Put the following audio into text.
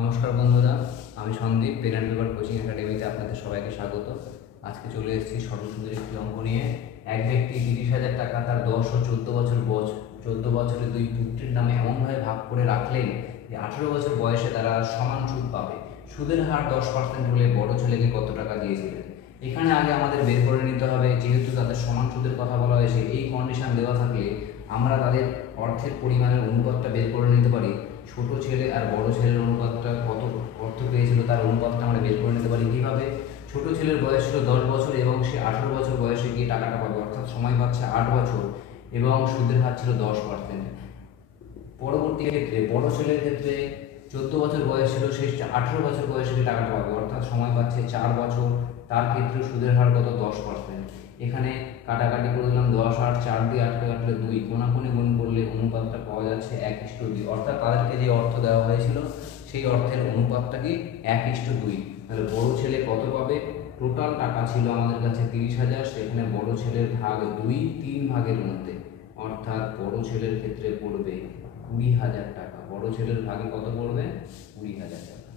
নমস্কার বন্ধুরা, আমি Sandip pen and paper coaching একাডেমিতে আপনাদের সবাইকে স্বাগত। আজকে চলে এসেছি সরল সুদের একটি অঙ্ক নিয়ে। এক ব্যক্তি 30,000 টাকা তার 10 ও 14 বছরের দুই পুত্রের নামে এমনভাবে ভাগ করে রাখলেন যে 18 বছর বয়সে তারা সমান সুদ পাবে। সুদের হার 10% হলে বড় ছেলেকে কত টাকা দিয়েছিলেন? এখানে আগে আমাদের বের করে নিতে হবে, যেহেতু তাদের সমান সুদের কথা বলা হয়েছে, এই কন্ডিশন দেওয়া থাকলে আমরা তাদের অর্থের পরিমাণের অনুপাতটা বের করে নিতে পারি। ছোট ছেলে আর বড় ছেলের অনুপাতটা কত অর্থ পেয়েছিল তার অনুপাতটা আমরা বের করে নিতে পারি। কীভাবে? ছোট ছেলের বয়স ছিল 10 বছর এবং সে 18 বছর বয়সে গিয়ে টাকাটা পাবে, অর্থাৎ সময় পাচ্ছে 8 বছর এবং সুদের হার ছিল 10%। পরবর্তী ক্ষেত্রে বড় ছেলের ক্ষেত্রে 14 বছর বয়স ছিল, সে 18 বছর বয়সে গিয়ে টাকাটা পাবে, অর্থাৎ সময় পাচ্ছে 4 বছর। তার ক্ষেত্রে সুদের হার কত? 10%। এখানে কাটাকাটি করে দিলাম, 10 আর 4 দিয়ে 8 কাটলে 2, কোনাকুনি গুণ করলে অনুপাতটা পাওয়া যাচ্ছে 1:2। অর্থাৎ তাদেরকে যে অর্থ দেওয়া হয়েছিল সেই অর্থের অনুপাতটা কি 1:2। তাহলে বড় ছেলে কত পাবে? টোটাল টাকা ছিল আমাদের কাছে 30,000, সেখানে বড় ছেলের ভাগ 2, 3 ভাগের মধ্যে, অর্থাৎ বড় ছেলের ক্ষেত্রে পড়বে 20,000 টাকা। বড় ছেলের ভাগে কত পড়বে? 20,000 টাকা।